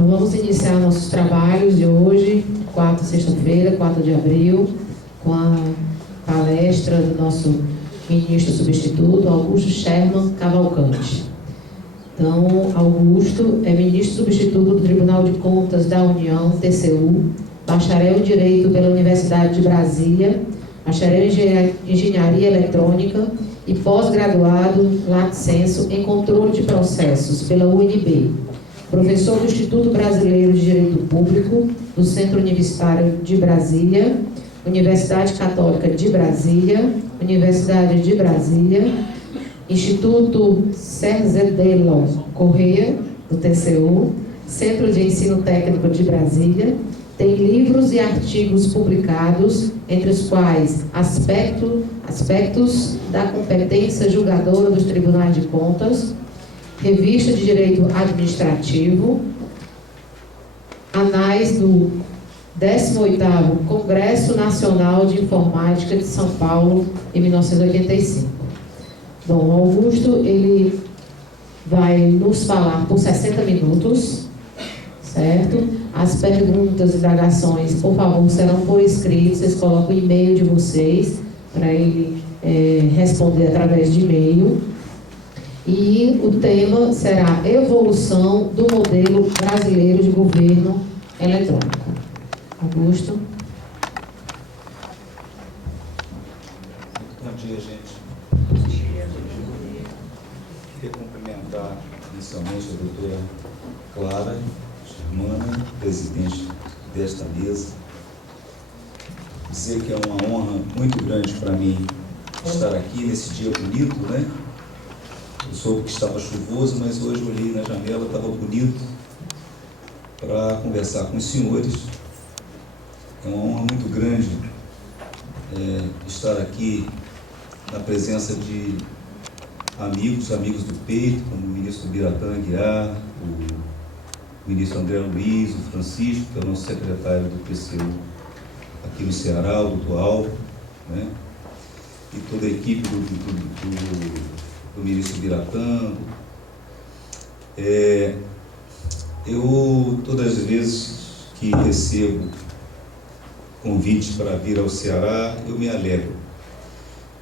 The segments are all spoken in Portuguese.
Então, vamos iniciar nossos trabalhos de hoje, sexta-feira, 4 de abril, com a palestra do nosso ministro substituto, Augusto Sherman Cavalcante. Então, Augusto é ministro substituto do Tribunal de Contas da União, TCU, bacharel em Direito pela Universidade de Brasília, bacharel em Engenharia Eletrônica e pós-graduado, lato sensu, em Controle de Processos pela UNB, professor do Instituto Brasileiro de Direito Público, do Centro Universitário de Brasília, Universidade Católica de Brasília, Universidade de Brasília, Instituto Cerzedelo Correia, do TCU, Centro de Ensino Técnico de Brasília. Tem livros e artigos publicados, entre os quais Aspectos da Competência Julgadora dos Tribunais de Contas, Revista de Direito Administrativo, Anais do 18º Congresso Nacional de Informática de São Paulo, em 1985. Bom, Augusto, ele vai nos falar por 60 minutos, certo? As perguntas e indagações, por favor, serão por escrito. Vocês colocam o e-mail de vocês para ele responder através de e-mail. E o tema será Evolução do Modelo Brasileiro de Governo Eletrônico. Augusto. Bom dia, gente. Queria cumprimentar inicialmente a doutora Clara Sherman, presidente desta mesa. Dizer que é uma honra muito grande para mim estar aqui nesse dia bonito, né? Eu soube que estava chuvoso, mas hoje eu olhei na janela, estava bonito, para conversar com os senhores. É uma honra muito grande estar aqui na presença de amigos do peito, como o ministro Biratã Aguiar, o ministro André Luiz, o Francisco, que é o nosso secretário do TCU aqui no Ceará, o doutor Alvo, né? E toda a equipe do ministro Biratã. Eu, todas as vezes que recebo convites para vir ao Ceará, eu me alegro.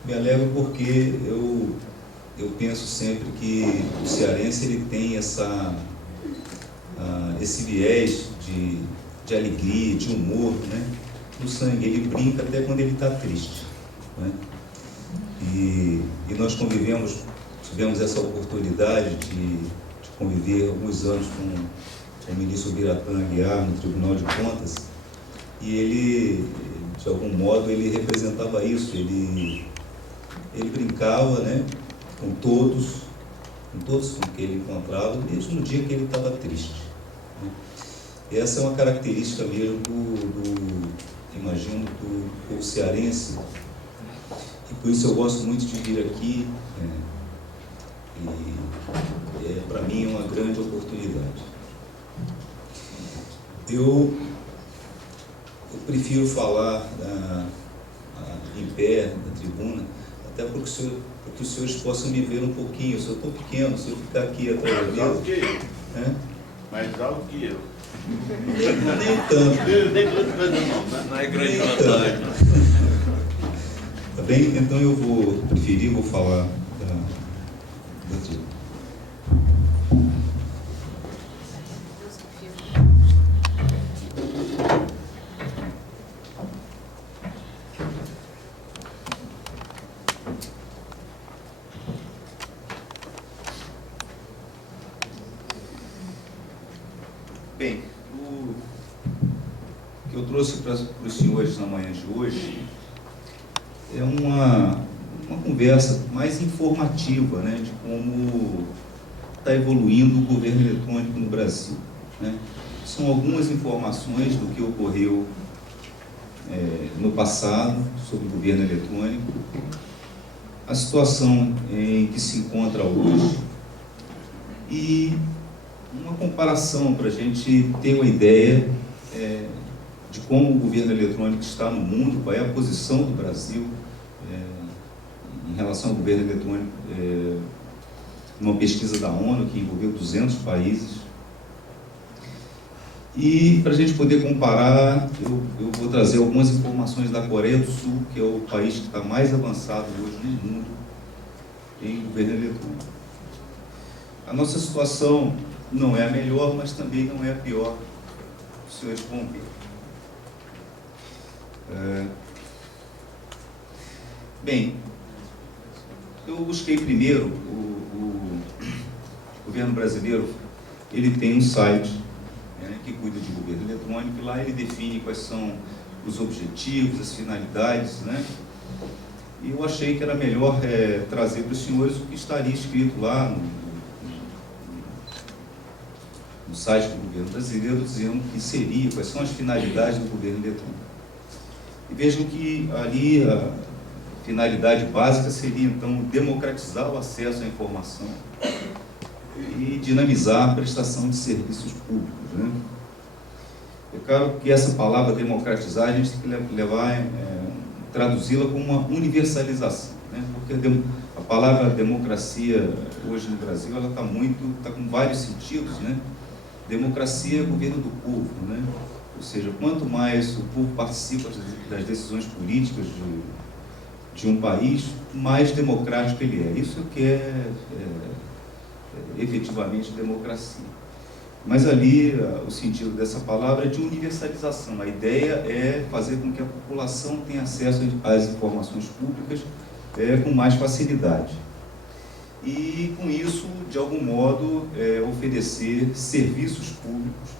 Me alegro porque eu penso sempre que o cearense ele tem esse viés de alegria, de humor, né? No sangue. Ele brinca até quando ele está triste, né? E nós tivemos essa oportunidade de conviver alguns anos com o ministro Biratã Aguiar no Tribunal de Contas, e ele, de algum modo, ele representava isso, ele brincava, né, com todos com quem ele encontrava, mesmo no dia que ele estava triste, né? E essa é uma característica mesmo imagino, do povo cearense, e por isso eu gosto muito de vir aqui, e para mim é uma grande oportunidade. Eu prefiro falar em pé, na tribuna, até porque os senhores possam me ver um pouquinho. Se eu estou pequeno, se eu ficar aqui atrás da mesa... Mais alto que eu. Mais alto que eu. Nem tanto. Não é grande vantagem. Tá bem? Então eu vou falar da tribuna. Bem, o que eu trouxe para os senhores na manhã de hoje é uma conversa mais informativa, né, de como está evoluindo o governo eletrônico no Brasil, né? São algumas informações do que ocorreu no passado sobre o governo eletrônico, a situação em que se encontra hoje e uma comparação para a gente ter uma ideia de como o governo eletrônico está no mundo, qual é a posição do Brasil em relação ao governo eletrônico, numa pesquisa da ONU que envolveu 200 países. E para a gente poder comparar, eu vou trazer algumas informações da Coreia do Sul, que é o país que está mais avançado hoje no mundo em governo eletrônico. A nossa situação não é a melhor, mas também não é a pior. Os senhores vão ver. Bem, eu busquei primeiro, o governo brasileiro, ele tem um site, né, que cuida de governo eletrônico, e lá ele define quais são os objetivos, as finalidades, né? E eu achei que era melhor trazer para os senhores o que estaria escrito lá no site do governo brasileiro, dizendo que seria, quais são as finalidades do governo eletrônico. E vejam que ali a finalidade básica seria, então, democratizar o acesso à informação e dinamizar a prestação de serviços públicos, né? É claro que essa palavra democratizar, a gente tem que traduzi-la como uma universalização, né? Porque a palavra democracia hoje no Brasil, ela está com vários sentidos, né? Democracia é governo do povo, né? Ou seja, quanto mais o povo participa das decisões políticas de um país, mais democrático ele é. Isso que é efetivamente democracia. Mas ali o sentido dessa palavra é de universalização. A ideia é fazer com que a população tenha acesso às informações públicas com mais facilidade. E com isso, de algum modo, oferecer serviços públicos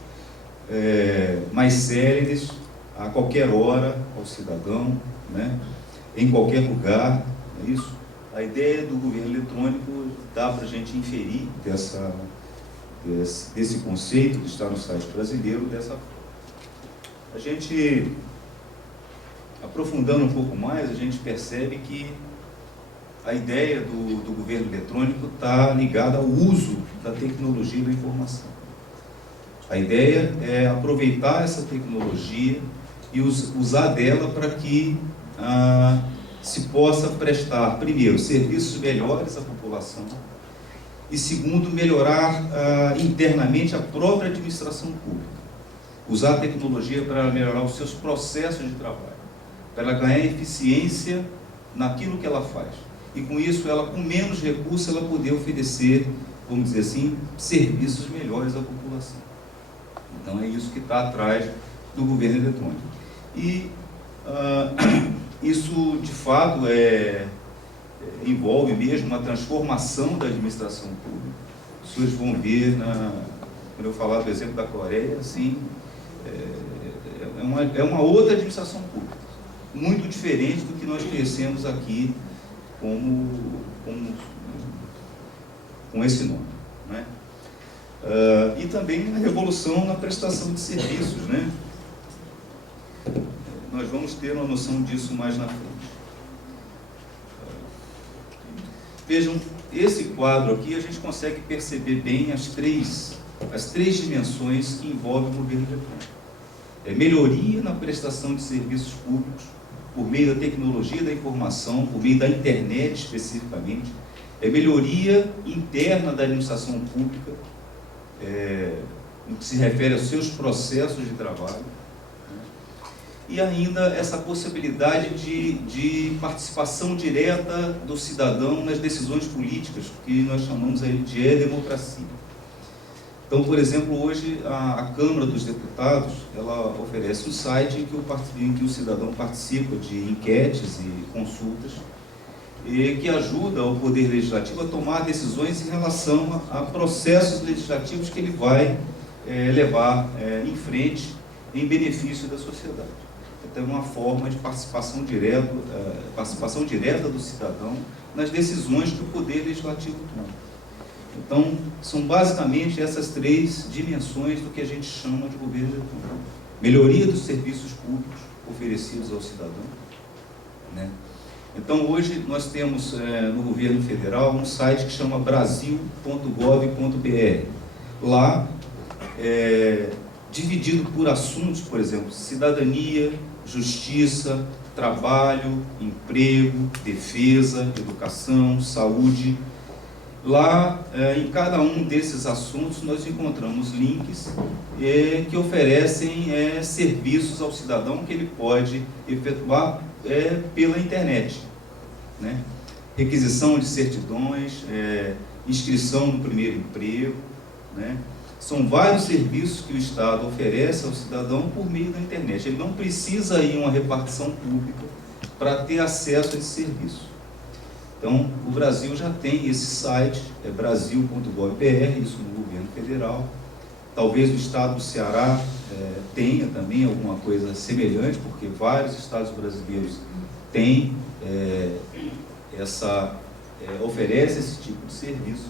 mais céleres a qualquer hora ao cidadão, né? Em qualquer lugar, é isso? A ideia do governo eletrônico dá para a gente inferir desse conceito que está no site brasileiro dessa forma. A gente, aprofundando um pouco mais, a gente percebe que a ideia do governo eletrônico está ligada ao uso da tecnologia da informação. A ideia é aproveitar essa tecnologia e usar dela para que se possa prestar, primeiro, serviços melhores à população e, segundo, melhorar internamente a própria administração pública. Usar a tecnologia para melhorar os seus processos de trabalho, para ela ganhar eficiência naquilo que ela faz. E com isso, ela, com menos recursos, ela poder oferecer, vamos dizer assim, serviços melhores à população. Então, é isso que está atrás do governo eletrônico. E isso, de fato, envolve mesmo uma transformação da administração pública. Os senhores vão ver, quando eu falar do exemplo da Coreia, assim, é uma outra administração pública, muito diferente do que nós conhecemos aqui com esse nome, né? E também a revolução na prestação de serviços, né? Nós vamos ter uma noção disso mais na frente. Vejam, esse quadro aqui a gente consegue perceber bem as três dimensões que envolvem o governo eletrônico. Melhoria na prestação de serviços públicos, por meio da tecnologia da informação, por meio da internet especificamente. Melhoria interna da administração pública, no que se refere aos seus processos de trabalho. E ainda essa possibilidade de participação direta do cidadão nas decisões políticas, que nós chamamos aí de democracia. Então, por exemplo, hoje a Câmara dos Deputados, ela oferece um site em que o cidadão participa de enquetes e consultas, e que ajuda o Poder Legislativo a tomar decisões em relação a processos legislativos que ele vai levar em frente em benefício da sociedade. Então, é uma forma de participação direta do cidadão nas decisões que o Poder Legislativo toma. Então, são basicamente essas três dimensões do que a gente chama de governo eletrônico. Melhoria dos serviços públicos oferecidos ao cidadão, né? Então, hoje nós temos no governo federal um site que chama brasil.gov.br. Lá, dividido por assuntos, por exemplo, cidadania, justiça, trabalho, emprego, defesa, educação, saúde. Lá, em cada um desses assuntos, nós encontramos links que oferecem serviços ao cidadão que ele pode efetuar pela internet, né? Requisição de certidões, inscrição no primeiro emprego, né? São vários serviços que o Estado oferece ao cidadão por meio da internet. Ele não precisa ir a uma repartição pública para ter acesso a esse serviço. Então, o Brasil já tem esse site, brasil.gov.br, isso no governo federal. Talvez o Estado do Ceará tenha também alguma coisa semelhante, porque vários estados brasileiros têm oferece esse tipo de serviço.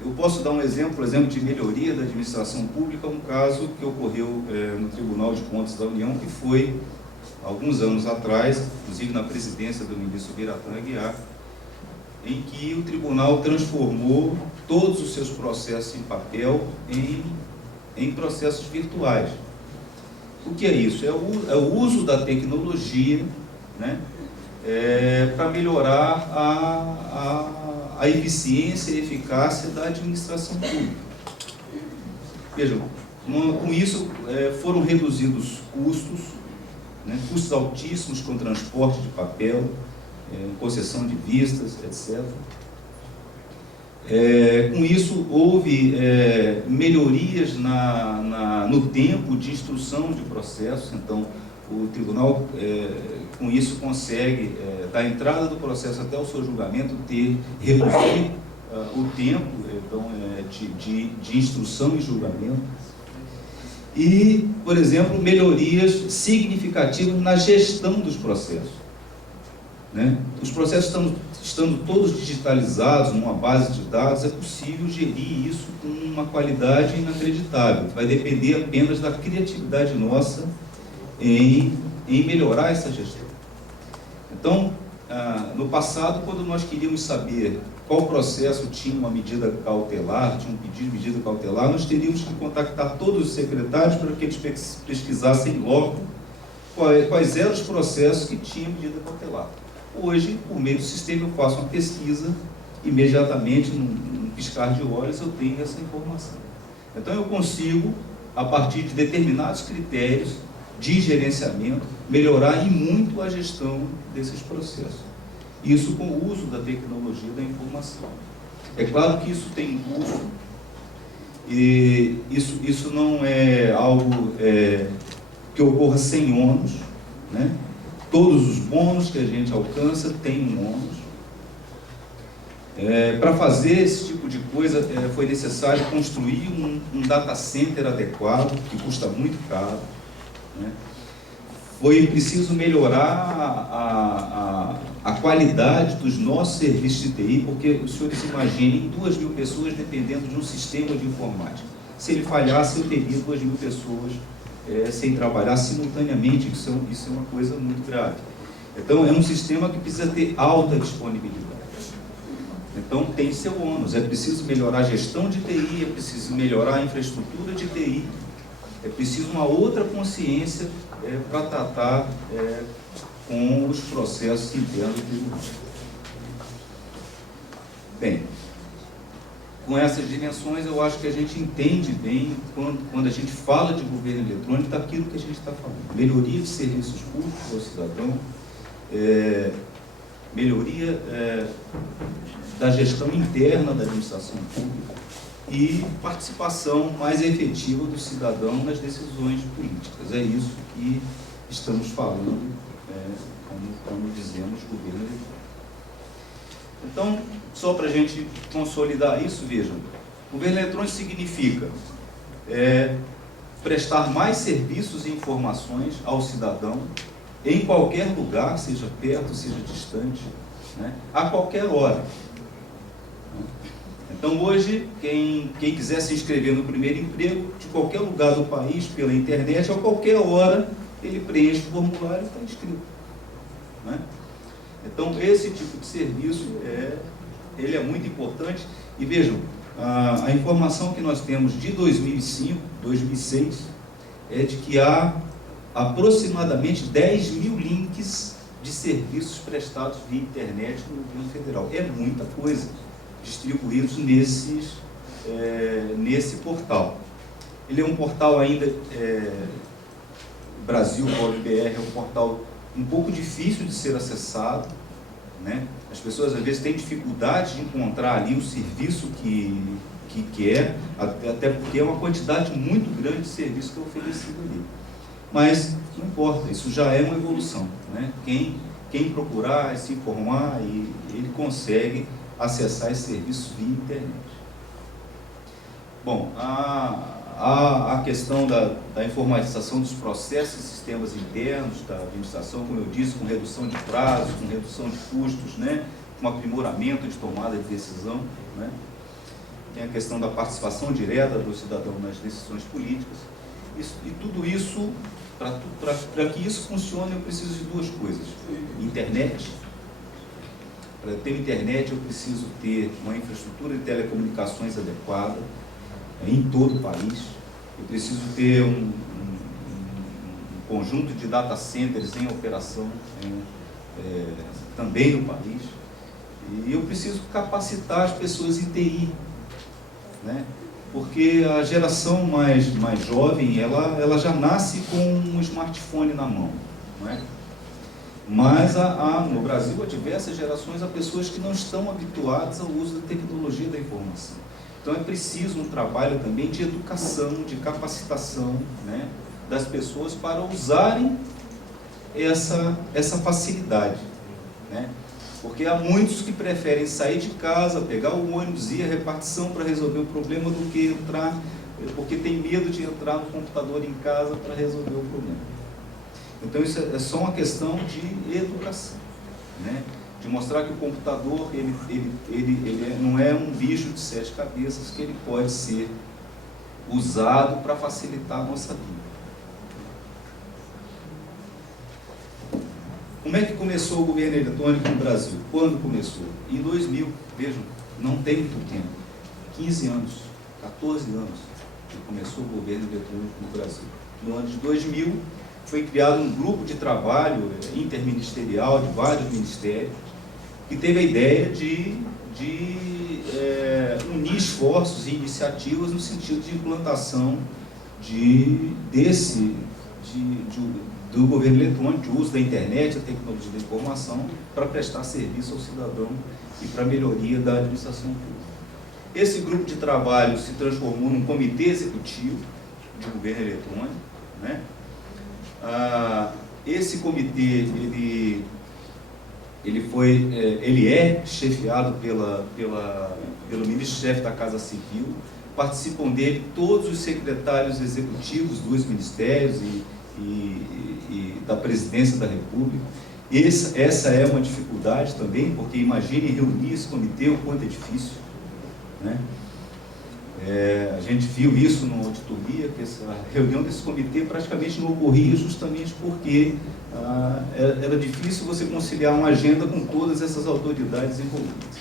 Eu posso dar um exemplo de melhoria da administração pública, um caso que ocorreu no Tribunal de Contas da União, que foi, alguns anos atrás, inclusive na presidência do ministro Biratã Aguiar, em que o tribunal transformou todos os seus processos em papel em processos virtuais. O que é isso? É o uso da tecnologia, né, para melhorar a eficiência e eficácia da administração pública. Vejam, com isso foram reduzidos custos, né, custos altíssimos com transporte de papel, concessão de vistas, etc. Com isso, houve melhorias no tempo de instrução de processos. Então, o tribunal, com isso, consegue, da entrada do processo até o seu julgamento, reduzir o tempo de instrução e julgamento. E, por exemplo, melhorias significativas na gestão dos processos, né? Os processos estando todos digitalizados numa base de dados, é possível gerir isso com uma qualidade inacreditável. Vai depender apenas da criatividade nossa em melhorar essa gestão. Então, no passado, quando nós queríamos saber qual processo tinha uma medida cautelar, tinha um pedido de medida cautelar, nós teríamos que contactar todos os secretários para que eles pesquisassem logo quais eram os processos que tinham medida cautelar. Hoje, por meio do sistema, eu faço uma pesquisa, imediatamente, num piscar de olhos, eu tenho essa informação. Então, eu consigo, a partir de determinados critérios de gerenciamento, melhorar e muito a gestão desses processos. Isso com o uso da tecnologia da informação. É claro que isso tem um custo, e isso não é algo que ocorra sem ônus, né? Todos os bônus que a gente alcança têm um ônus. Para fazer esse tipo de coisa, foi necessário construir um data center adequado, que custa muito caro, né? Foi preciso melhorar a qualidade dos nossos serviços de TI, porque os senhores imaginem 2.000 pessoas dependendo de um sistema de informática. Se ele falhasse, eu teria 2.000 pessoas sem trabalhar simultaneamente. Isso é uma coisa muito grave. Então, é um sistema que precisa ter alta disponibilidade. Então, tem seu ônus. É preciso melhorar a gestão de TI, é preciso melhorar a infraestrutura de TI, é preciso uma outra consciência para tratar com os processos internos do tribunal. Bem, com essas dimensões, eu acho que a gente entende bem, quando a gente fala de governo eletrônico, daquilo que a gente está falando. Melhoria de serviços públicos ao cidadão, melhoria da gestão interna da administração pública e participação mais efetiva do cidadão nas decisões políticas. É isso que estamos falando, como dizemos, governo eletrônico. Então, só para a gente consolidar isso, vejam, governo eletrônico significa prestar mais serviços e informações ao cidadão em qualquer lugar, seja perto, seja distante, né, a qualquer hora. Então, hoje, quem quiser se inscrever no primeiro emprego, de qualquer lugar do país, pela internet, a qualquer hora, ele preenche o formulário e está inscrito, né? Então, esse tipo de serviço, ele é muito importante. E vejam, a informação que nós temos de 2005, 2006, é de que há aproximadamente 10.000 links de serviços prestados via internet no governo federal. É muita coisa distribuídos nesse portal. Ele é um portal ainda, Brasil.gov.br é um portal um pouco difícil de ser acessado, né? As pessoas às vezes têm dificuldade de encontrar ali o serviço que quer, até porque é uma quantidade muito grande de serviço que é oferecido ali. Mas não importa, isso já é uma evolução, né? Quem procurar se informar, ele consegue acessar esse serviço via internet. Bom, a questão da informatização dos processos e sistemas internos da administração, como eu disse, com redução de prazos, com redução de custos, né? Com aprimoramento de tomada de decisão, né? Tem a questão da participação direta do cidadão nas decisões políticas. E tudo isso, para que isso funcione, eu preciso de duas coisas. Internet. Para ter internet, eu preciso ter uma infraestrutura de telecomunicações adequada em todo o país. Eu preciso ter um conjunto de data centers em operação também no país. E eu preciso capacitar as pessoas em TI, né? Porque a geração mais jovem, ela já nasce com um smartphone na mão, não é? Mas no Brasil, há diversas gerações, há pessoas que não estão habituadas ao uso da tecnologia da informação. Então é preciso um trabalho também de educação, de capacitação, né, das pessoas para usarem essa facilidade, né? Porque há muitos que preferem sair de casa, pegar o ônibus e a repartição para resolver o problema do que entrar, porque tem medo de entrar no computador em casa para resolver o problema. Então isso é só uma questão de educação, né? De mostrar que o computador ele não é um bicho de 7 cabeças, que ele pode ser usado para facilitar a nossa vida. Como é que começou o governo eletrônico no Brasil? Quando começou? Em 2000, vejam, não tem muito tempo, 15 anos, 14 anos que começou o governo eletrônico no Brasil. No ano de 2000, foi criado um grupo de trabalho interministerial de vários ministérios, que teve a ideia de unir esforços e iniciativas no sentido de implantação do governo eletrônico, de uso da internet, a tecnologia da informação, para prestar serviço ao cidadão e para a melhoria da administração pública. Esse grupo de trabalho se transformou num comitê executivo de governo eletrônico, né? Esse comitê, ele é chefiado pelo ministro-chefe da Casa Civil. Participam dele todos os secretários executivos dos ministérios e da Presidência da República. Essa é uma dificuldade também, porque imagine reunir esse comitê, o quanto é difícil, né? A gente viu isso na auditoria, que essa reunião desse comitê praticamente não ocorria justamente porque era difícil você conciliar uma agenda com todas essas autoridades envolvidas.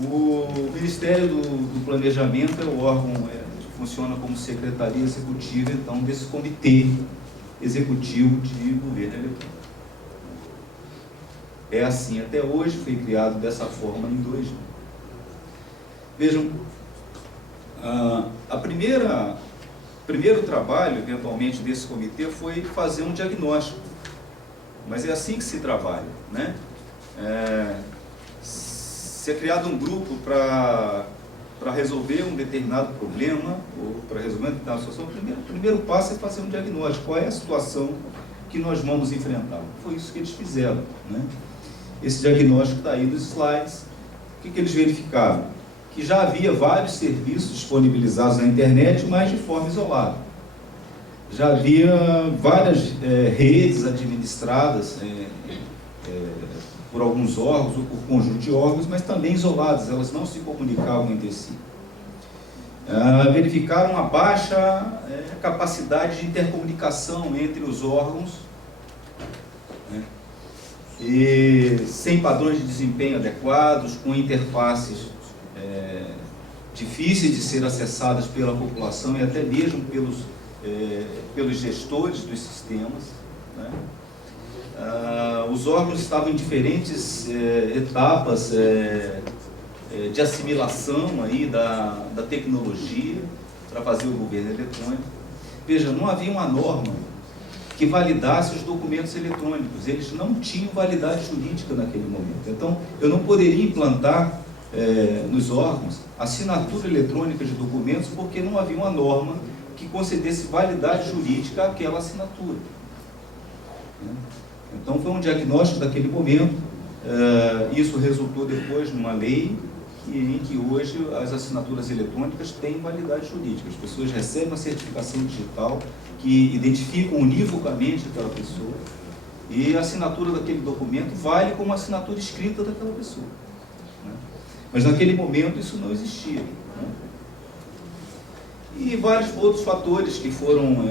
O Ministério do Planejamento é o órgão que funciona como secretaria executiva, então, desse comitê executivo de governo eletrônico. É assim até hoje, foi criado dessa forma em 2000. Vejam, primeiro trabalho, eventualmente, desse comitê foi fazer um diagnóstico. Mas é assim que se trabalha, né? Se é criado um grupo para resolver um determinado problema, ou para resolver uma determinada situação, o primeiro passo é fazer um diagnóstico. Qual é a situação que nós vamos enfrentar? Foi isso que eles fizeram, né? Esse diagnóstico está aí nos slides. O que eles verificaram? Que já havia vários serviços disponibilizados na internet, mas de forma isolada. Já havia várias redes administradas por alguns órgãos ou por conjunto de órgãos, mas também isoladas, elas não se comunicavam entre si. Verificaram uma baixa capacidade de intercomunicação entre os órgãos, né? E sem padrões de desempenho adequados, com interfaces difíceis de ser acessadas pela população e até mesmo pelos gestores dos sistemas, né? Os órgãos estavam em diferentes etapas de assimilação aí da tecnologia para fazer o governo eletrônico. Veja, não havia uma norma que validasse os documentos eletrônicos, eles não tinham validade jurídica naquele momento. Então, eu não poderia implantar nos órgãos assinatura eletrônica de documentos porque não havia uma norma que concedesse validade jurídica àquela assinatura. Então, foi um diagnóstico daquele momento, isso resultou depois numa lei em que hoje as assinaturas eletrônicas têm validade jurídica. As pessoas recebem uma certificação digital que identificam univocamente aquela pessoa e a assinatura daquele documento vale como a assinatura escrita daquela pessoa. Mas naquele momento isso não existia. E vários outros fatores que foram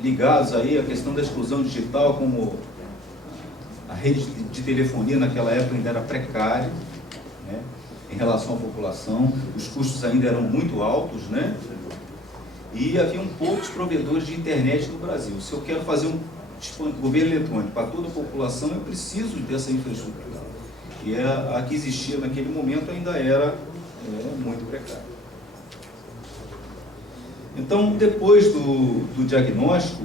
ligados aí à questão da exclusão digital, como a rede de telefonia naquela época ainda era precária, né, em relação à população, os custos ainda eram muito altos, né, e haviam poucos provedores de internet no Brasil. Se eu quero fazer um governo eletrônico para toda a população, eu preciso dessa infraestrutura. E a que existia naquele momento ainda era muito precária. Então, depois do diagnóstico,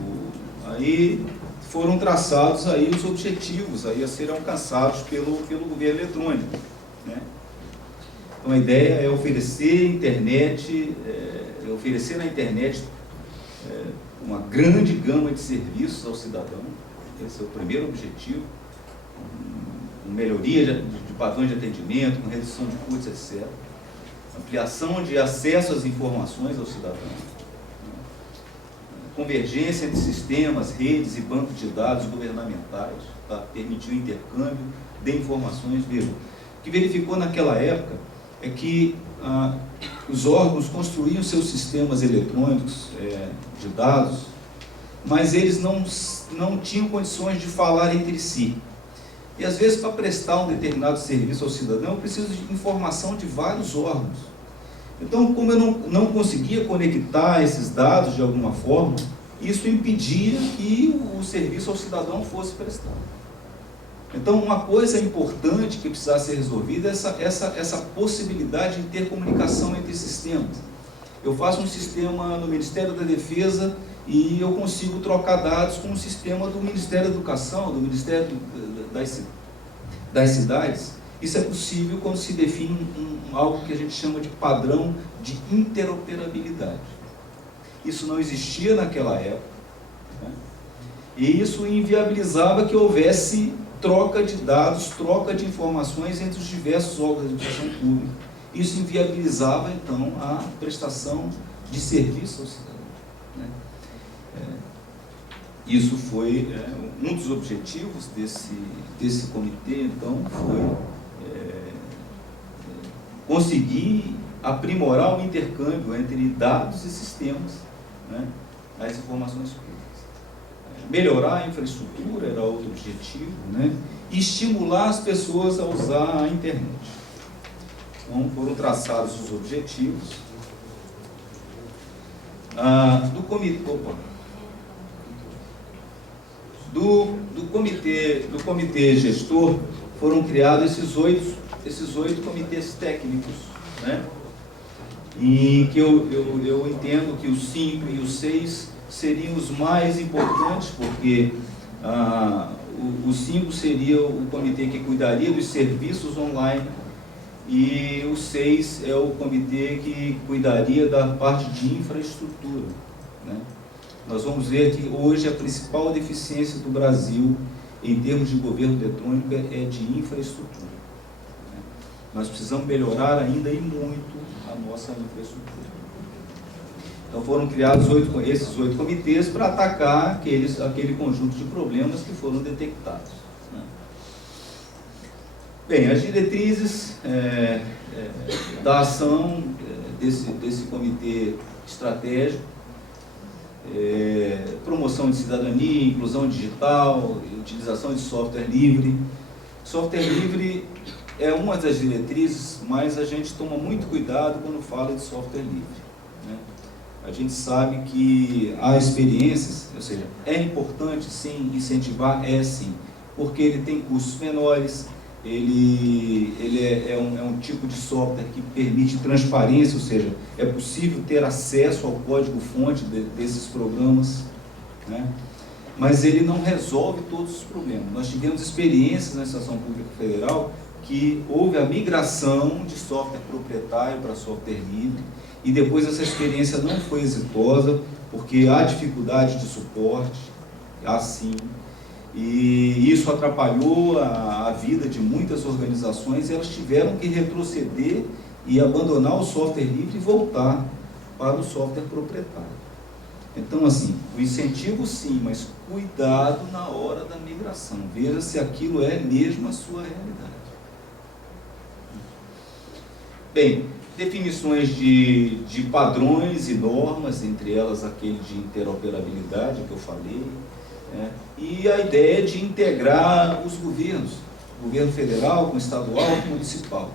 aí foram traçados aí os objetivos aí a serem alcançados pelo governo eletrônico, né? Então, a ideia é oferecer na internet uma grande gama de serviços ao cidadão. Esse é o primeiro objetivo, com melhoria de padrões de atendimento, com redução de custos, etc. Ampliação de acesso às informações ao cidadão. Convergência entre sistemas, redes e bancos de dados governamentais, para permitir o intercâmbio de informações. Veja, o que verificou naquela época é que os órgãos construíam seus sistemas eletrônicos de dados, mas eles não tinham condições de falar entre si. E às vezes, para prestar um determinado serviço ao cidadão, eu preciso de informação de vários órgãos. Então, como eu não conseguia conectar esses dados de alguma forma, isso impedia que o serviço ao cidadão fosse prestado. Então, uma coisa importante que precisava ser resolvida é essa possibilidade de intercomunicação entre sistemas. Eu faço um sistema no Ministério da Defesa e eu consigo trocar dados com o sistema do Ministério da Educação, do Ministério das Cidades. Isso é possível quando se define algo que a gente chama de padrão de interoperabilidade. Isso não existia naquela época, né? E isso inviabilizava que houvesse troca de dados, troca de informações entre os diversos órgãos da administração pública. Isso inviabilizava, então, a prestação de serviço ao cidadão, né? Isso foi um dos objetivos desse comitê, então, foi conseguir aprimorar o intercâmbio entre dados e sistemas, né, das informações públicas. Melhorar a infraestrutura era outro objetivo, né, e estimular as pessoas a usar a internet. Então, foram traçados os objetivos. Do comitê gestor foram criados esses oito comitês técnicos, né? E que eu entendo que os 5 e os 6 seriam os mais importantes, porque o 5 seria o comitê que cuidaria dos serviços online e o 6 é o comitê que cuidaria da parte de infraestrutura, né? Nós vamos ver que hoje a principal deficiência do Brasil em termos de governo eletrônico é de infraestrutura. Nós precisamos melhorar ainda e muito a nossa infraestrutura. Então foram criados esses 8 comitês para atacar aquele conjunto de problemas que foram detectados, né? Bem, as diretrizes da ação desse comitê estratégico: promoção de cidadania, inclusão digital, utilização de software livre. Software livre é uma das diretrizes, mas a gente toma muito cuidado quando fala de software livre, né? A gente sabe que há experiências, ou seja, é importante sim incentivar, sim, porque ele tem custos menores, ele é um tipo de software que permite transparência, ou seja, é possível ter acesso ao código-fonte desses programas, né? Mas ele não resolve todos os problemas. Nós tivemos experiências na Administração Pública Federal que houve a migração de software proprietário para software livre, e depois essa experiência não foi exitosa, porque há dificuldade de suporte, assim, e isso atrapalhou a vida de muitas organizações, e elas tiveram que retroceder e abandonar o software livre e voltar para o software proprietário. Então, assim, o incentivo sim, mas cuidado na hora da migração. Veja se aquilo é mesmo a sua realidade. Bem, definições de padrões e normas, entre elas aquele de interoperabilidade que eu falei, né? E a ideia de integrar os governos, o governo federal com o estadual com o municipal.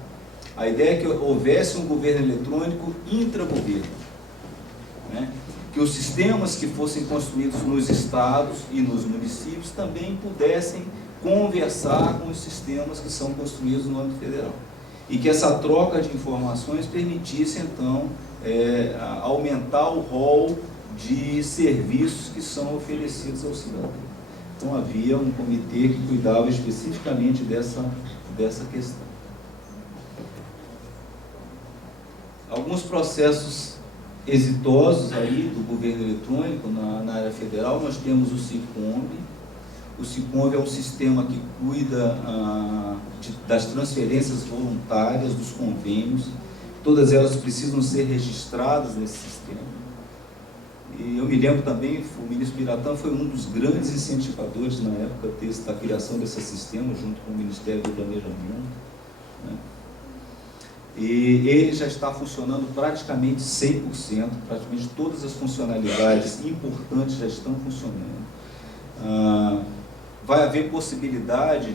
A ideia é que houvesse um governo eletrônico intragoverno, né? Que os sistemas que fossem construídos nos estados e nos municípios também pudessem conversar com os sistemas que são construídos no âmbito federal. E que essa troca de informações permitisse, então, aumentar o rol de serviços que são oferecidos ao cidadão. Então, havia um comitê que cuidava especificamente dessa questão. Alguns processos exitosos aí do governo eletrônico na área federal, nós temos o SICOMB. O SICOMB é um sistema que cuida das transferências voluntárias, dos convênios. Todas elas precisam ser registradas nesse sistema. E eu me lembro também, o ministro Piratã foi um dos grandes incentivadores na época da criação desse sistema, junto com o Ministério do Planejamento, né? E ele já está funcionando praticamente 100%, praticamente todas as funcionalidades importantes já estão funcionando. Vai haver possibilidade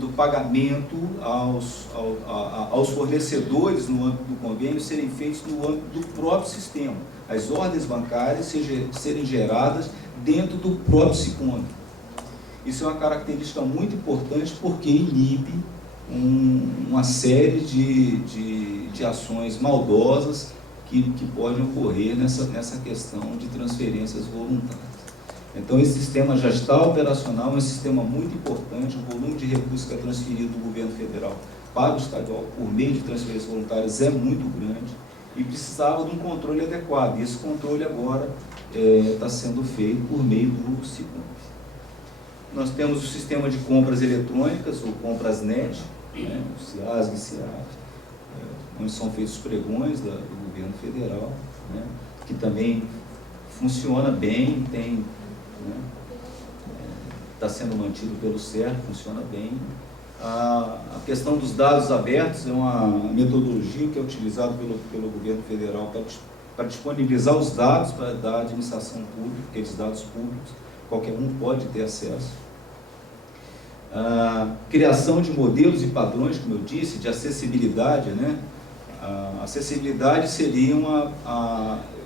do pagamento aos fornecedores no âmbito do convênio serem feitos no âmbito do próprio sistema. As ordens bancárias serem geradas dentro do próprio SICOMB. Isso é uma característica muito importante porque inibe uma série de ações maldosas que podem ocorrer nessa questão de transferências voluntárias. Então, esse sistema já está operacional, é um sistema muito importante, o volume de recursos que é transferido do governo federal para o estadual por meio de transferências voluntárias é muito grande e precisava de um controle adequado. E esse controle agora está sendo feito por meio do SICOMB. Nós temos o sistema de compras eletrônicas, ou compras net, né, o CIASG e CIAP, onde são feitos os pregões do governo federal, né, que também funciona bem, está sendo mantido pelo CERF, funciona bem. A questão dos dados abertos é uma metodologia que é utilizada pelo governo federal para disponibilizar os dados da administração pública, aqueles dados públicos, qualquer um pode ter acesso. Criação de modelos e padrões, como eu disse, de acessibilidade, né? A acessibilidade seria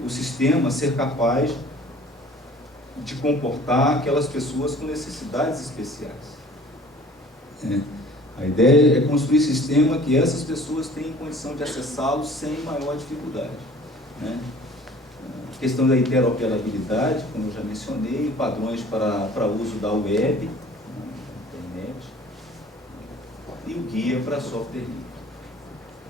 o sistema ser capaz de comportar aquelas pessoas com necessidades especiais. A ideia é construir um sistema que essas pessoas tenham condição de acessá-lo sem maior dificuldade, né? A questão da interoperabilidade, como eu já mencionei, padrões para uso da web, internet, e o guia para software livre.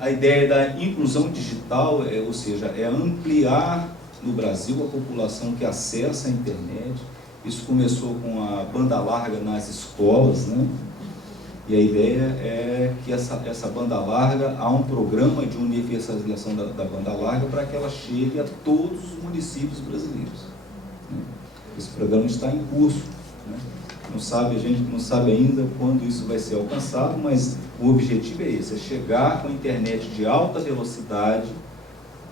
A ideia da inclusão digital, ou seja, é ampliar no Brasil a população que acessa a internet. Isso começou com a banda larga nas escolas, né? E a ideia é que essa banda larga, há um programa de universalização da banda larga para que ela chegue a todos os municípios brasileiros, né? Esse programa está em curso, né? A gente não sabe ainda quando isso vai ser alcançado, mas o objetivo é esse, é chegar com a internet de alta velocidade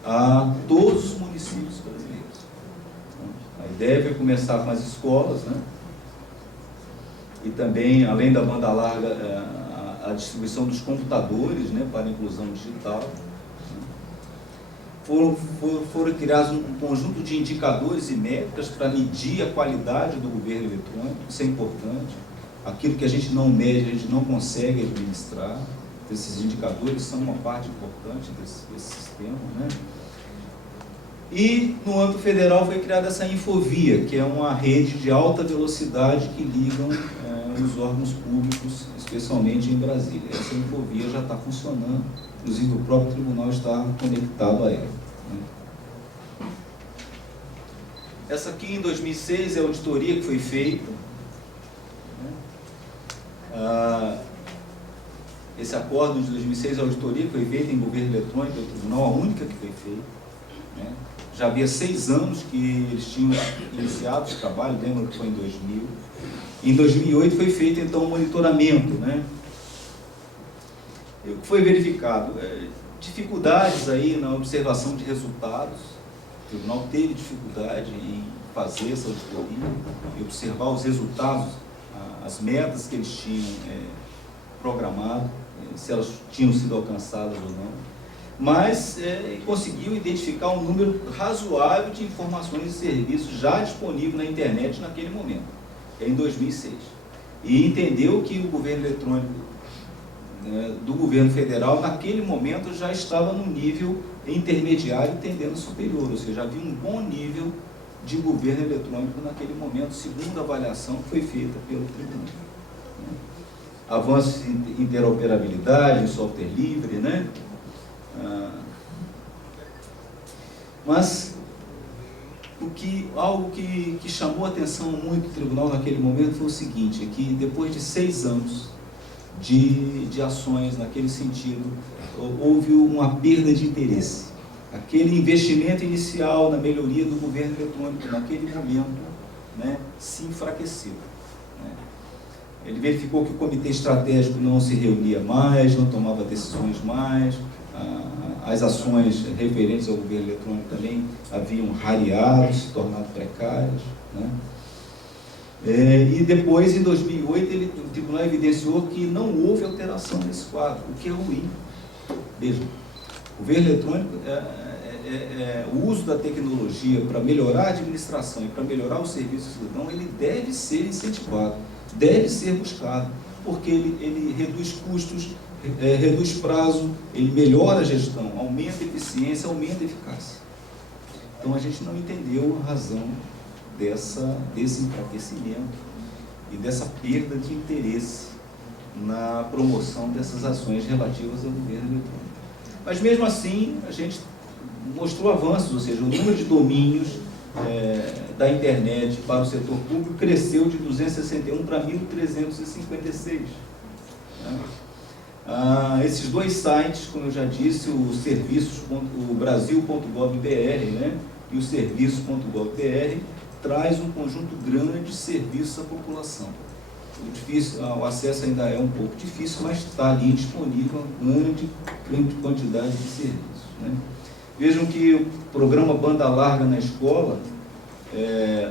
a todos os municípios brasileiros. A ideia é começar com as escolas, né? E também, além da banda larga, a distribuição dos computadores, né, para a inclusão digital. foram criados um conjunto de indicadores e métricas para medir a qualidade do governo eletrônico. Isso é importante. Aquilo que a gente não mede, a gente não consegue administrar. Esses indicadores são uma parte importante desse sistema, né? E no âmbito federal foi criada essa Infovia, que é uma rede de alta velocidade que ligam os órgãos públicos, especialmente em Brasília. Essa Infovia já está funcionando, inclusive o próprio tribunal está conectado a ela, né? Essa aqui em 2006 é a auditoria que foi feita, né? Esse acordo de 2006, a auditoria que foi feita em governo eletrônico do tribunal, a única que foi feita, né? Já havia 6 anos que eles tinham iniciado esse trabalho, lembro que foi em 2000. Em 2008 foi feito, então, um monitoramento, né? O que foi verificado? Dificuldades aí na observação de resultados. O tribunal teve dificuldade em fazer essa auditoria e observar os resultados, as metas que eles tinham programado, se elas tinham sido alcançadas ou não. Mas conseguiu identificar um número razoável de informações e serviços já disponíveis na internet naquele momento, em 2006. E entendeu que o governo eletrônico do governo federal, naquele momento, já estava no nível intermediário, tendendo superior, ou seja, havia um bom nível de governo eletrônico naquele momento, segundo a avaliação que foi feita pelo tribunal. Avanços em interoperabilidade, em software livre, né? Mas algo que chamou a atenção muito do tribunal naquele momento foi o seguinte, que depois de 6 anos de ações naquele sentido, houve uma perda de interesse. Aquele investimento inicial na melhoria do governo eletrônico naquele momento, né, se enfraqueceu. Ele verificou que o comitê estratégico não se reunia mais, não tomava decisões mais, as ações referentes ao governo eletrônico também haviam rareado, se tornado precárias, né? E depois, em 2008, o tribunal evidenciou que não houve alteração nesse quadro, o que é ruim. Veja, o governo eletrônico, o uso da tecnologia para melhorar a administração e para melhorar o serviço ao cidadão, ele deve ser incentivado, deve ser buscado, porque ele reduz custos, reduz prazo, ele melhora a gestão, aumenta a eficiência, aumenta a eficácia. Então a gente não entendeu a razão desse enfraquecimento e dessa perda de interesse na promoção dessas ações relativas ao governo eletrônico. Mas mesmo assim, a gente mostrou avanços, ou seja, o número de domínios da internet para o setor público cresceu de 261 para 1.356. Né? Esses 2 sites, como eu já disse, o Brasil.gov.br, né, e o serviço.gov.br, traz um conjunto grande de serviços à população. O acesso ainda é um pouco difícil, mas está ali disponível uma grande quantidade de serviços, né? Vejam que o programa Banda Larga na Escola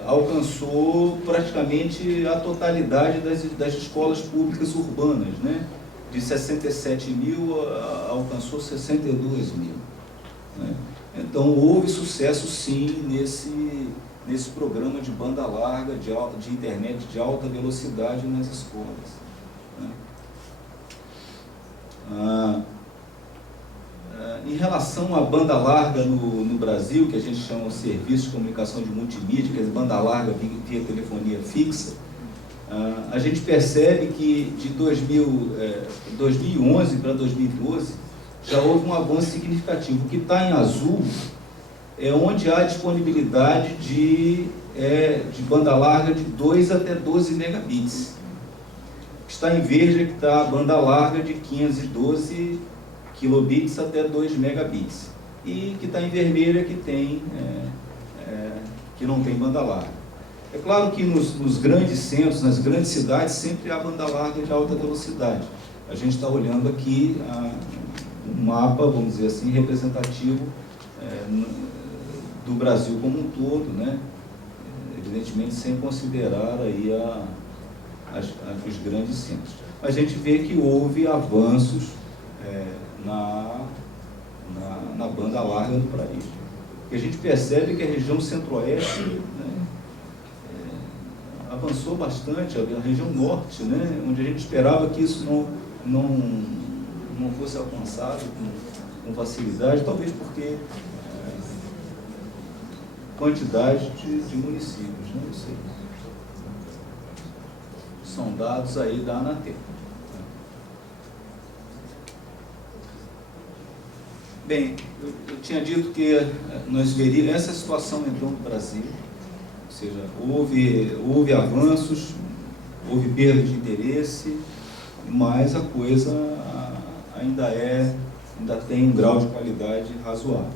alcançou praticamente a totalidade das escolas públicas urbanas, né? De 67 mil alcançou 62 mil. Né? Então houve sucesso sim nesse programa de banda larga, de internet de alta velocidade nas escolas. Né? Em relação à banda larga no Brasil, que a gente chama de serviço de comunicação de multimídia, que é banda larga via telefonia fixa, a gente percebe que de 2011 para 2012 já houve um avanço significativo. O que está em azul é onde há disponibilidade de banda larga de 2 até 12 megabits. O que está em verde é que está a banda larga de 512 kilobits até 2 megabits. E que está em vermelho é que que não tem banda larga. É claro que nos grandes centros, nas grandes cidades, sempre há banda larga de alta velocidade. A gente está olhando aqui um mapa, vamos dizer assim, representativo do Brasil como um todo, né? Evidentemente sem considerar aí os grandes centros. Mas a gente vê que houve avanços na banda larga do país. E a gente percebe que a região centro-oeste, né, avançou bastante, a região norte, né, onde a gente esperava que isso não fosse alcançado com facilidade, talvez porque quantidade de municípios, né, não sei. São dados aí da Anatel. Bem, eu tinha dito que nós veríamos essa situação então no Brasil, ou seja, houve avanços, houve perda de interesse, mas a coisa ainda tem um grau de qualidade razoável.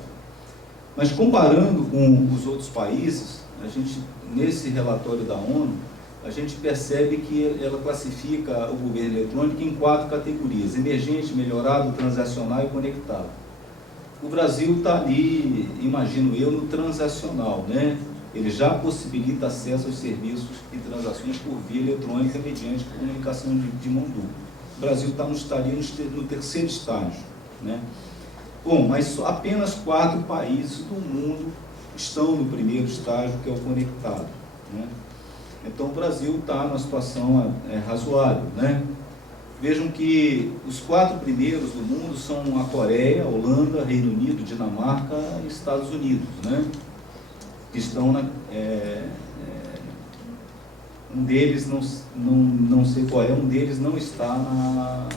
Mas comparando com os outros países, a gente, nesse relatório da ONU, a gente percebe que ela classifica o governo eletrônico em 4 categorias: emergente, melhorado, transacional e conectado. O Brasil está ali, imagino eu, no transacional, né? Ele já possibilita acesso aos serviços e transações por via eletrônica mediante comunicação de mão dupla. O Brasil estaria no terceiro estágio, né? Bom, mas apenas 4 países do mundo estão no primeiro estágio, que é o conectado, né? Então o Brasil está numa situação razoável, né? Vejam que os 4 primeiros do mundo são a Coreia, a Holanda, Reino Unido, Dinamarca e Estados Unidos, né? Que estão um deles, não sei qual é, um deles não está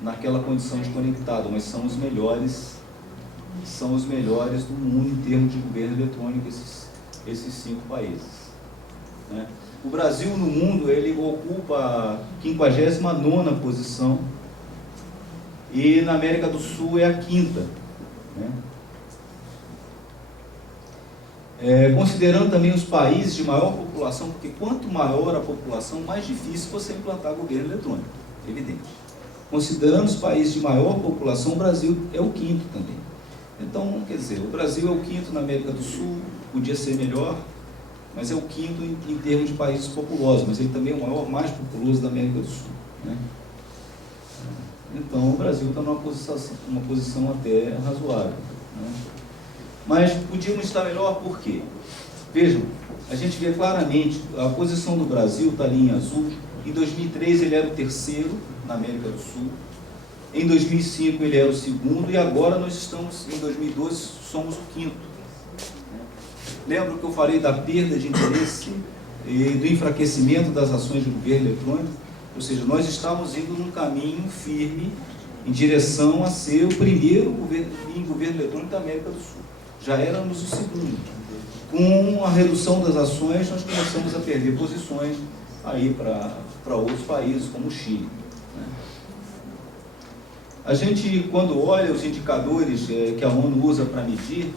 naquela condição de conectado, mas são os melhores do mundo em termos de governo eletrônico, esses 5 países, né? O Brasil no mundo, ele ocupa a 59ª posição e na América do Sul é a 5ª, né? Considerando também os países de maior população, porque quanto maior a população, mais difícil você implantar governo eletrônico, evidente. Considerando os países de maior população, o Brasil é o 5º também. Então, quer dizer, o Brasil é o 5º na América do Sul, podia ser melhor, mas é o 5º em termos de países populosos, mas ele também é o mais populoso da América do Sul, né? Então o Brasil está numa posição até razoável, né? Mas podíamos estar melhor por quê? Vejam, a gente vê claramente, a posição do Brasil está ali em azul. Em 2003 ele era o 3º na América do Sul, em 2005 ele era o 2º, e agora nós estamos, em 2012, somos o 5º. Lembro que eu falei da perda de interesse e do enfraquecimento das ações de governo eletrônico? Ou seja, nós estamos indo num caminho firme em direção a ser o primeiro governo eletrônico da América do Sul. Já éramos o 2º. Com a redução das ações, nós começamos a perder posições aí para outros países, como o Chile, né? A gente, quando olha os indicadores que a ONU usa para medir,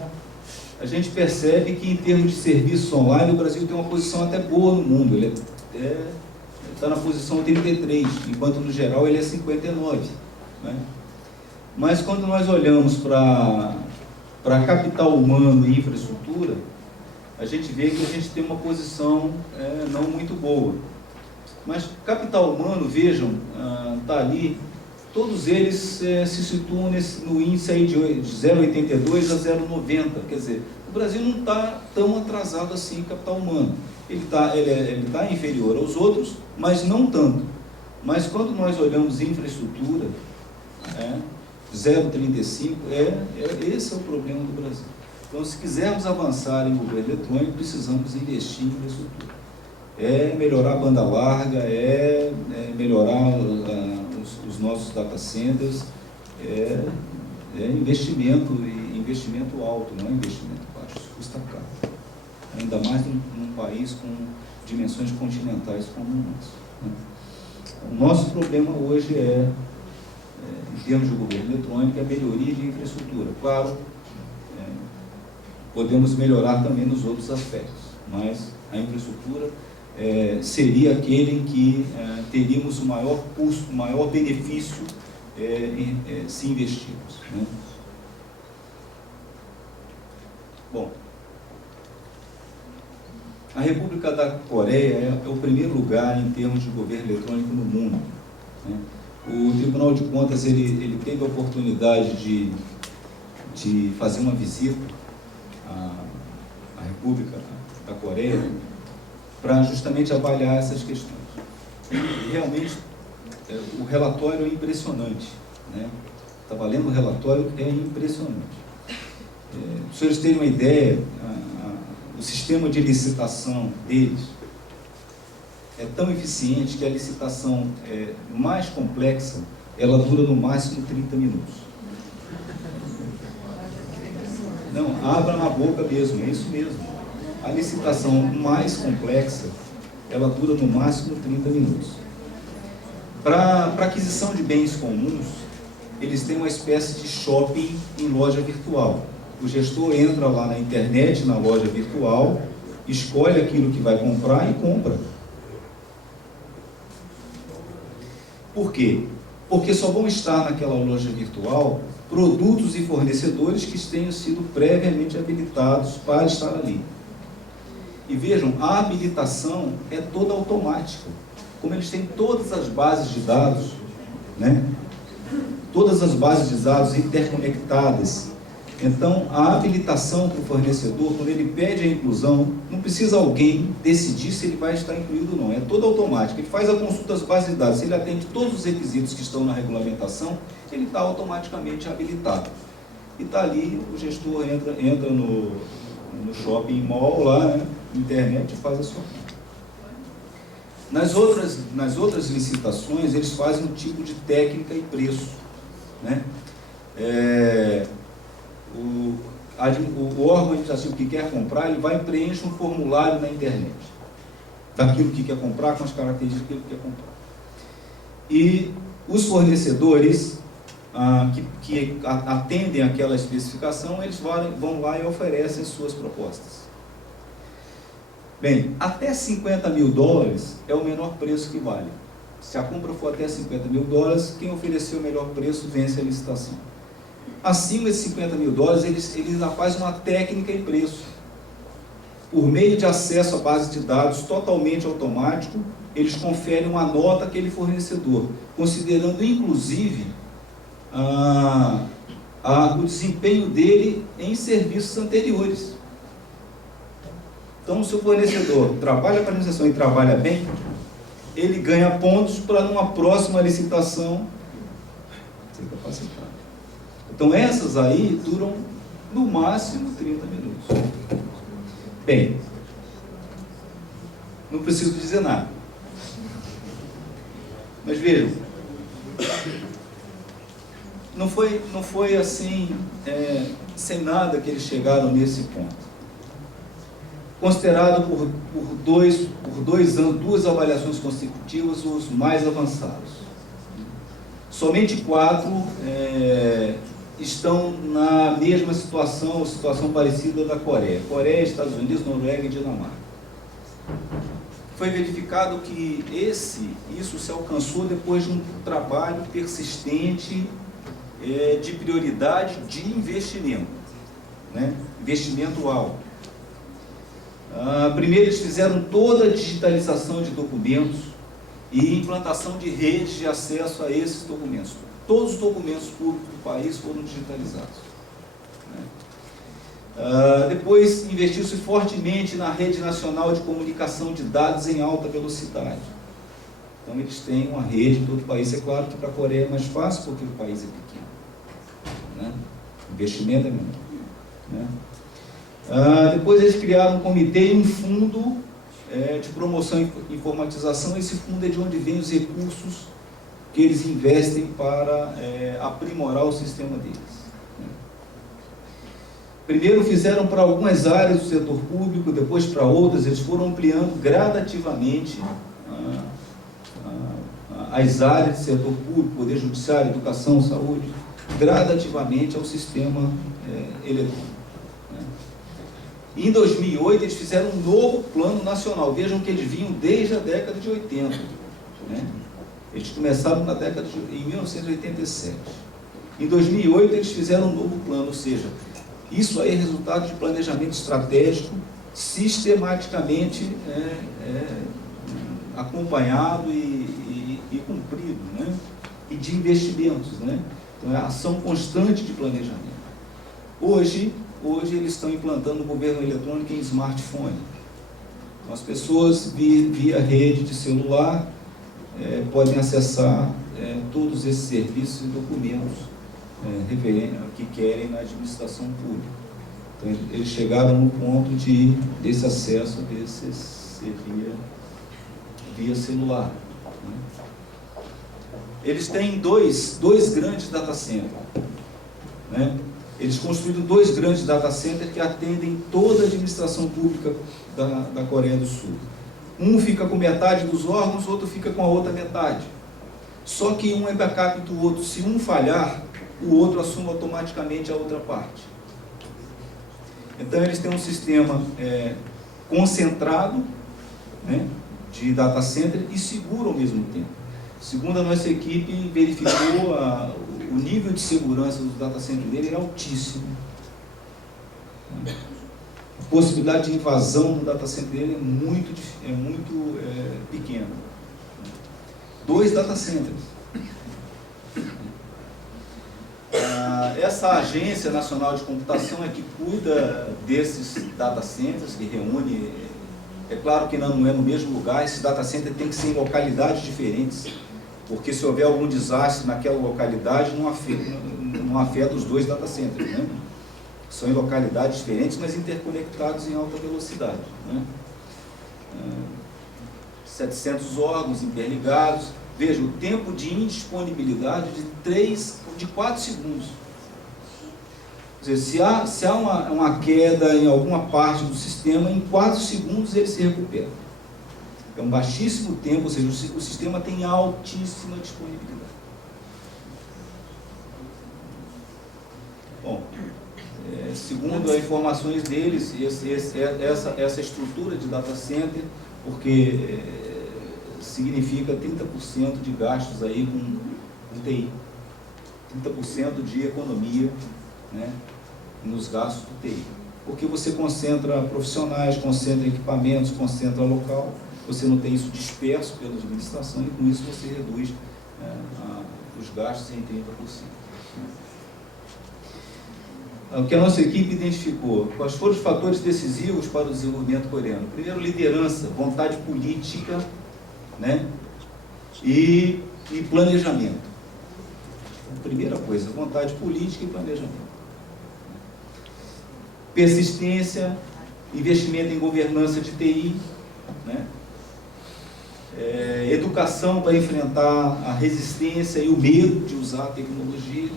a gente percebe que, em termos de serviços online, o Brasil tem uma posição até boa no mundo. Ele está na posição 33, enquanto no geral ele é 59, né? Mas quando nós olhamos para capital humano e infraestrutura, a gente vê que a gente tem uma posição não muito boa. Mas capital humano, vejam, está ali, todos eles se situam no índice aí de 0,82 a 0,90, quer dizer, o Brasil não está tão atrasado assim em capital humano. Ele tá inferior aos outros, mas não tanto. Mas quando nós olhamos infraestrutura, 0,35, esse é o problema do Brasil. Então, se quisermos avançar em governo eletrônico, precisamos investir em infraestrutura. Melhorar a banda larga, melhorar os nossos data centers, investimento alto, não é investimento baixo, isso custa caro. Ainda mais num país com dimensões continentais como o nosso, né? O nosso problema hoje em termos de governo eletrônico, a melhoria de infraestrutura. Claro, podemos melhorar também nos outros aspectos, mas a infraestrutura seria aquele em que teríamos o maior custo, o maior benefício se investirmos, né? Bom, a República da Coreia é o primeiro lugar em termos de governo eletrônico no mundo, né? O Tribunal de Contas ele teve a oportunidade de fazer uma visita à República da Coreia para justamente avaliar essas questões. E realmente o relatório é impressionante, né? Estava lendo o relatório, é impressionante. Para os senhores terem uma ideia, o sistema de licitação deles é tão eficiente que a licitação mais complexa, ela dura no máximo 30 minutos. Não, abra na boca mesmo, é isso mesmo. A licitação mais complexa, ela dura no máximo 30 minutos. Para aquisição de bens comuns, eles têm uma espécie de shopping em loja virtual. O gestor entra lá na internet, na loja virtual, escolhe aquilo que vai comprar e compra. Por quê? Porque só vão estar naquela loja virtual produtos e fornecedores que tenham sido previamente habilitados para estar ali. E vejam, a habilitação é toda automática. Como eles têm todas as bases de dados, né? Todas as bases de dados interconectadas. Então, a habilitação para o fornecedor, quando ele pede a inclusão, não precisa alguém decidir se ele vai estar incluído ou não. É toda automática. Ele faz a consulta das bases de dados. Se ele atende todos os requisitos que estão na regulamentação, ele está automaticamente habilitado. E está ali, o gestor entra no shopping mall, lá, né, na internet, e faz a sua compra. Nas outras licitações, eles fazem um tipo de técnica e preço, né? O órgão administrativo que quer comprar, ele vai preencher um formulário na internet daquilo que quer comprar, com as características que ele quer comprar. E os fornecedores que atendem aquela especificação, eles vão lá e oferecem as suas propostas. Bem, até $50 mil é o menor preço que vale. Se a compra for até $50 mil, quem oferecer o melhor preço vence a licitação. Acima de $50 mil, eles fazem uma técnica e preço. Por meio de acesso à base de dados totalmente automático, eles conferem uma nota àquele fornecedor, considerando inclusive o desempenho dele em serviços anteriores. Então, se o fornecedor trabalha para a administração e trabalha bem, ele ganha pontos para numa próxima licitação ser capacitado. Então, essas aí duram no máximo 30 minutos. Bem, não preciso dizer nada. Mas vejam, não foi assim, sem nada que eles chegaram nesse ponto. Considerado por dois anos, 2 avaliações consecutivas, os mais avançados. Somente 4 estão na mesma situação parecida da Coreia. Coreia, Estados Unidos, Noruega e Dinamarca. Foi verificado que isso se alcançou depois de um trabalho persistente de prioridade de investimento, né? Investimento alto. Primeiro, eles fizeram toda a digitalização de documentos e implantação de redes de acesso a esses documentos. Todos os documentos públicos do país foram digitalizados, né? Depois, investiu-se fortemente na rede nacional de comunicação de dados em alta velocidade. Então, eles têm uma rede em todo o país. É claro que para a Coreia é mais fácil, porque o país é pequeno, né? O investimento é menor, né? Depois eles criaram um comitê e um fundo de promoção e informatização. Esse fundo é de onde vêm os recursos que eles investem para aprimorar o sistema deles, né? Primeiro fizeram para algumas áreas do setor público, depois para outras. Eles foram ampliando gradativamente as áreas do setor público, poder judiciário, educação, saúde, gradativamente ao sistema eletrônico. Em 2008, eles fizeram um novo plano nacional. Vejam que eles vinham desde a década de 80. Né? Eles começaram em 1987. Em 2008, eles fizeram um novo plano, ou seja, isso aí é resultado de planejamento estratégico, sistematicamente acompanhado e cumprido, né? E de investimentos, né? Então, é a ação constante de planejamento. Hoje eles estão implantando o governo eletrônico em smartphone. Então, as pessoas, via rede de celular, podem acessar todos esses serviços e documentos que querem na administração pública. Então, eles chegaram no ponto desse acesso ser via celular. Eles têm dois grandes data centers. Eles construíram 2 grandes data centers que atendem toda a administração pública da Coreia do Sul. Um fica com metade dos órgãos, outro fica com a outra metade. Só que um é backup do outro. Se um falhar, o outro assume automaticamente a outra parte. Então, eles têm um sistema concentrado, de data center e seguro ao mesmo tempo. Segundo a nossa equipe, verificou o nível de segurança do data center dele é altíssimo. A possibilidade de invasão do data center dele é muito pequena. 2 data centers. Essa Agência Nacional de Computação é que cuida desses data centers, que reúne. É claro que não é no mesmo lugar, esse data center tem que ser em localidades diferentes, porque se houver algum desastre naquela localidade, não afeta os 2 data centers, São em localidades diferentes, mas interconectados em alta velocidade. 700 órgãos interligados. Veja, o tempo de indisponibilidade de 4 segundos. Quer dizer, se há uma queda em alguma parte do sistema, em 4 segundos ele se recupera. É um baixíssimo tempo, ou seja, o sistema tem altíssima disponibilidade. Bom, segundo as informações deles, essa estrutura de data center, porque significa 30% de gastos aí com TI, 30% de economia, nos gastos do TI. Porque você concentra profissionais, concentra equipamentos, concentra local, você não tem isso disperso pela administração e com isso você reduz os gastos em 30%. O que a nossa equipe identificou? Quais foram os fatores decisivos para o desenvolvimento coreano? Primeiro, liderança, vontade política, e planejamento. Primeira coisa, vontade política e planejamento. Persistência, investimento em governança de TI, educação para enfrentar a resistência e o medo de usar a tecnologia,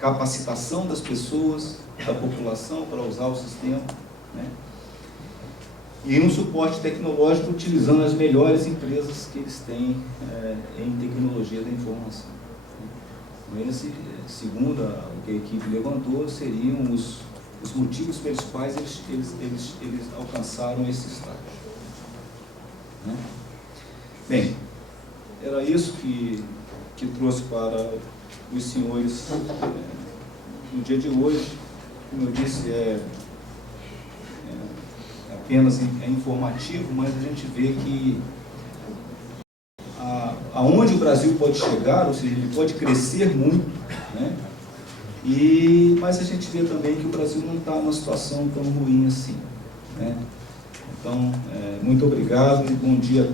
capacitação das pessoas, da população para usar o sistema, e um suporte tecnológico utilizando as melhores empresas que eles têm em tecnologia da informação. Então, esse, segundo o que a equipe levantou, seriam os motivos pelos quais eles alcançaram esse estágio. Bem, era isso que trouxe para os senhores no dia de hoje. Como eu disse, apenas informativo, mas a gente vê que aonde o Brasil pode chegar, ou seja, ele pode crescer muito, mas a gente vê também que o Brasil não está numa situação tão ruim assim. Então, muito obrigado e bom dia